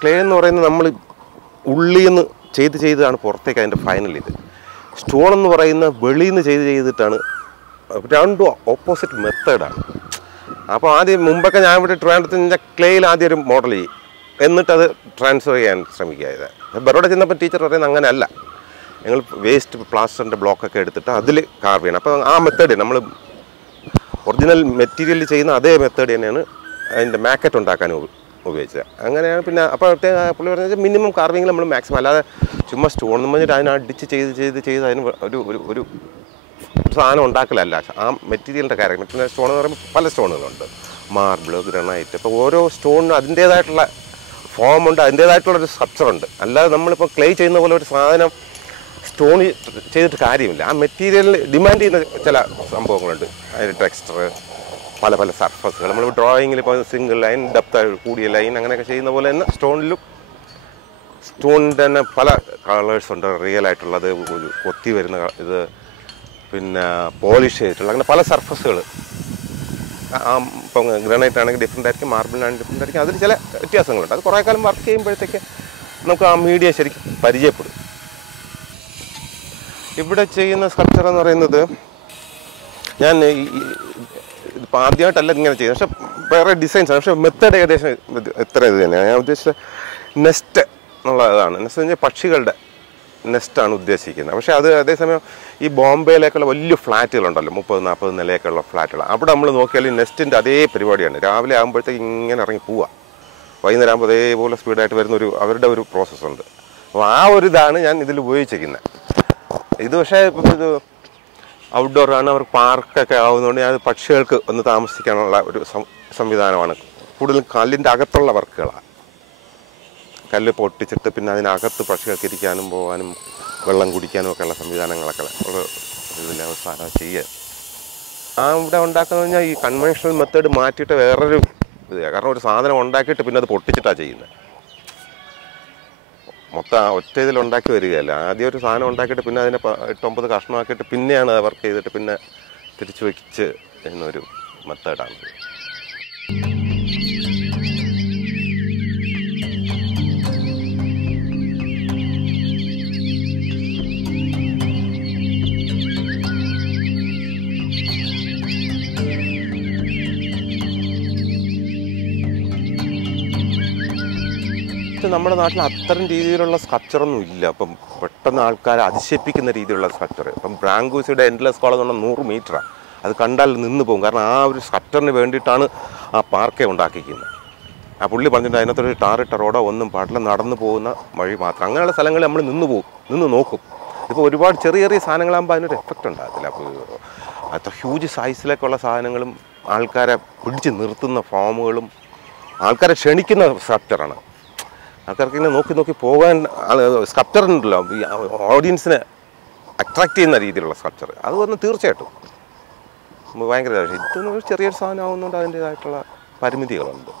Clay എന്ന് പറയുന്നത് നമ്മൾ ഉള്ളിൽ നിന്ന് ചെയ്താണ് പുറത്തേക്ക് അതിൻ്റെ ഫൈനൽ ഇത്. സ്റ്റോൺ എന്ന് പറയുന്ന വെളിയിൽ നിന്ന് ചെയ്തിട്ടാണ്. രണ്ടും ഓപ്പോസിറ്റ് മെത്തേഡാണ്. അപ്പോൾ ആദ്യം മുമ്പൊക്കെ ഞാൻ ഇവിടെ ട്രിവാൻഡ്രത്ത് ക്ലേയിൽ ആദ്യം ഒരു മോഡൽ ചെയ്യും, എന്നിട്ടത് ട്രാൻസ്ഫർ ചെയ്യാൻ ശ്രമിക്കുക. ബറോഡ ചെന്നപ്പോൾ ടീച്ചർ പറയുന്നത് അങ്ങനെയല്ല, ഞങ്ങൾ വേസ്റ്റ് പ്ലാസ്റ്ററിൻ്റെ ബ്ലോക്കൊക്കെ എടുത്തിട്ട് അതിൽ കാർവ് ചെയ്യണം. അപ്പോൾ ആ മെത്തേഡ് നമ്മൾ ഒറിജിനൽ മെറ്റീരിയൽ ചെയ്യുന്ന അതേ മെത്തേഡ് തന്നെയാണ് അതിൻ്റെ മാക്കറ്റ് ഉണ്ടാക്കാൻ ഉപയോഗിച്ചത്. അങ്ങനെയാണ്. പിന്നെ അപ്പോൾ പുള്ളി പറഞ്ഞാൽ മിനിമം കാർവിങ്ങിൽ നമ്മൾ മാക്സിമം, അല്ലാതെ ചുമ്മാ സ്റ്റോൺ എന്ന് പറഞ്ഞിട്ട് അതിനടിച്ച് ചെയ്ത് അതിന് ഒരു സാധനം ഉണ്ടാക്കലല്ല. ആ മെറ്റീരിയലിൻ്റെ കാര്യം. മറ്റേ സ്റ്റോൺ എന്ന് പറയുമ്പോൾ പല സ്റ്റോണുകളുണ്ട്, മാർബിൾ, ഗ്രാനൈറ്റ്. അപ്പോൾ ഓരോ സ്റ്റോണിനും അതിൻ്റേതായിട്ടുള്ള ഫോമുണ്ട്, അതിൻ്റേതായിട്ടുള്ളൊരു സ്ട്രക്ചറുണ്ട്. അല്ലാതെ നമ്മളിപ്പോൾ ക്ലേ ചെയ്യുന്ന പോലെ ഒരു സാധനം സ്റ്റോൺ ചെയ്തിട്ട് കാര്യമില്ല. ആ മെറ്റീരിയലിൽ ഡിമാൻഡ് ചെയ്യുന്ന ചില സംഭവങ്ങളുണ്ട്. അതിന് ടെക്സ്ചർ, പല സർഫസുകൾ. നമ്മൾ ഡ്രോയിങ്ങിൽ ഇപ്പോൾ സിംഗിൾ ലൈൻ, ഡെപ്ത് കൂടിയ ലൈൻ, അങ്ങനെയൊക്കെ ചെയ്യുന്ന പോലെ തന്നെ സ്റ്റോണിൻ്റെ തന്നെ പല കളേഴ്സുണ്ട്. റിയൽ ആയിട്ടുള്ളത്, കൊത്തി വരുന്ന ഇത്, പിന്നെ പോളിഷ് ചെയ്തിട്ടുള്ള, അങ്ങനെ പല സർഫസുകൾ. ഇപ്പം ഗ്രാനൈറ്റ് ആണെങ്കിൽ ഡിഫറെൻ്റ് ആയിരിക്കും, മാർബിളിനാണെങ്കിൽ ഡിഫറെൻ്റ് ആയിരിക്കും. അതിൽ ചില വ്യത്യാസങ്ങളുണ്ട്. അത് കുറേ കാലം വർക്ക് ചെയ്യുമ്പോഴത്തേക്ക് നമുക്ക് ആ മീഡിയ ശരിക്കും പരിചയപ്പെടും. ഇവിടെ ചെയ്യുന്ന സ്കൾപ്ചർ എന്ന് പറയുന്നത് ഞാൻ ഇപ്പോൾ ആദ്യമായിട്ടല്ല ഇങ്ങനെ ചെയ്യുന്നത്, പക്ഷെ വേറെ ഡിസൈൻസാണ്. പക്ഷേ മെത്തേഡ് ഏകദേശം എത്ര ഇത് തന്നെയാണ്. ഞാൻ ഉദ്ദേശിച്ച നെസ്റ്റ് എന്നുള്ളതാണ്. നെസ്റ്റ് എന്ന് പറഞ്ഞാൽ പക്ഷികളുടെ നെസ്റ്റാണ് ഉദ്ദേശിക്കുന്നത്. പക്ഷേ അത് അതേസമയം ഈ ബോംബെയിലേക്കുള്ള വലിയ ഫ്ലാറ്റുകളുണ്ടല്ലോ, 30-40 നിലയൊക്കെയുള്ള ഫ്ലാറ്റുകൾ, അവിടെ നമ്മൾ നോക്കിയാൽ ഈ നെസ്റ്റിൻ്റെ അതേ പരിപാടിയാണ്. രാവിലെ ആകുമ്പോഴത്തേക്ക് ഇങ്ങനെ ഇറങ്ങി പോവുക, വൈകുന്നേരം ആകുമ്പോൾ അതേപോലെ സ്പീഡായിട്ട് വരുന്നൊരു അവരുടെ ഒരു പ്രോസസ്സുണ്ട്. അപ്പോൾ ആ ഒരു ഇതാണ് ഞാൻ ഇതിൽ ഉപയോഗിച്ചിരിക്കുന്നത്. ഇത് പക്ഷേ ഇത് ഔട്ട്ഡോറാണ്, അവർ പാർക്കൊക്കെ ആവുന്നതുകൊണ്ട് ഞാൻ പക്ഷികൾക്ക് ഒന്ന് താമസിക്കാനുള്ള ഒരു സംവിധാനമാണ്. കൂടുതലും കല്ലിൻ്റെ അകത്തുള്ള വർക്കുകളാണ്. കല്ല് പൊട്ടിച്ചിട്ട് പിന്നെ അതിനകത്ത് പക്ഷികൾക്ക് ഇരിക്കാനും പോകാനും വെള്ളം കുടിക്കാനും ഒക്കെ ഉള്ള സംവിധാനങ്ങളൊക്കെ ഉള്ള ഇതിലെ സാധനം ചെയ്യുക. ഇവിടെ ഉണ്ടാക്കുന്നത് കഴിഞ്ഞാൽ ഈ കൺവെൻഷണൽ മെത്തേഡ് മാറ്റിയിട്ട് വേറൊരു ഇത്. കാരണം ഒരു സാധനം ഉണ്ടാക്കിയിട്ട് പിന്നെ അത് പൊട്ടിച്ചിട്ടാണ് ചെയ്യുന്നത്. മൊത്തം ഒറ്റ ഇതിലുണ്ടാക്കി വരികയല്ല. ആദ്യം ഒരു സാധനം ഉണ്ടാക്കിയിട്ട് പിന്നെ അതിനെ 8-9 കഷ്ണമാക്കിയിട്ട് പിന്നെയാണ് വർക്ക് ചെയ്തിട്ട് പിന്നെ തിരിച്ചു വയ്ച്ച് എന്നൊരു മെത്തേഡാണ്. നമ്മുടെ നാട്ടിൽ അത്തരം രീതിയിലുള്ള സ്കൾപ്ചറൊന്നും ഇല്ല. അപ്പം പെട്ടെന്ന് ആൾക്കാരെ അതിശയിപ്പിക്കുന്ന രീതിയിലുള്ള സ്കൾപ്ചർ. ഇപ്പം ബ്രാങ്കൂസിയുടെ എൻഡ്ലെസ് കോളം എന്ന് പറഞ്ഞാൽ 100 മീറ്ററാണ്. അത് കണ്ടാൽ നിന്ന് പോകും. കാരണം ആ ഒരു സ്കൾപ്ചറിന് വേണ്ടിയിട്ടാണ് ആ പാർക്കെ ഉണ്ടാക്കിയിരിക്കുന്നത്. ആ പുള്ളി പറഞ്ഞിട്ട് അതിനകത്തൊരു ടാറിട്ട റോഡോ ഒന്നും പാടില്ല, നടന്നു പോകുന്ന വഴി മാത്രം. അങ്ങനെയുള്ള സ്ഥലങ്ങളിൽ നമ്മൾ നിന്ന് നോക്കും. ഇപ്പോൾ ഒരുപാട് ചെറിയ സാധനങ്ങളാകുമ്പോൾ അതിനൊരു എഫക്റ്റ് ഉണ്ടാകത്തില്ല. അപ്പോൾ അത്ര ഹ്യൂജ് സൈസിലേക്കുള്ള സാധനങ്ങളും ആൾക്കാരെ പിടിച്ച് നിർത്തുന്ന ഫോമുകളും ആൾക്കാരെ ക്ഷണിക്കുന്ന സ്കൾപ്ചറാണ്. ആൾക്കാർക്ക് ഇങ്ങനെ നോക്കി പോകാൻ സ്കൾപ്ചറുണ്ടല്ലോ, ഈ ഓഡിയൻസിനെ അട്രാക്റ്റ് ചെയ്യുന്ന രീതിയിലുള്ള സ്കൾപ്ചർ. അത് വന്ന് തീർച്ചയായിട്ടും ഭയങ്കര ഇതൊന്നും ചെറിയൊരു സാധനം ആവുന്നതുകൊണ്ട് അതിൻ്റേതായിട്ടുള്ള പരിമിതികളുണ്ട്.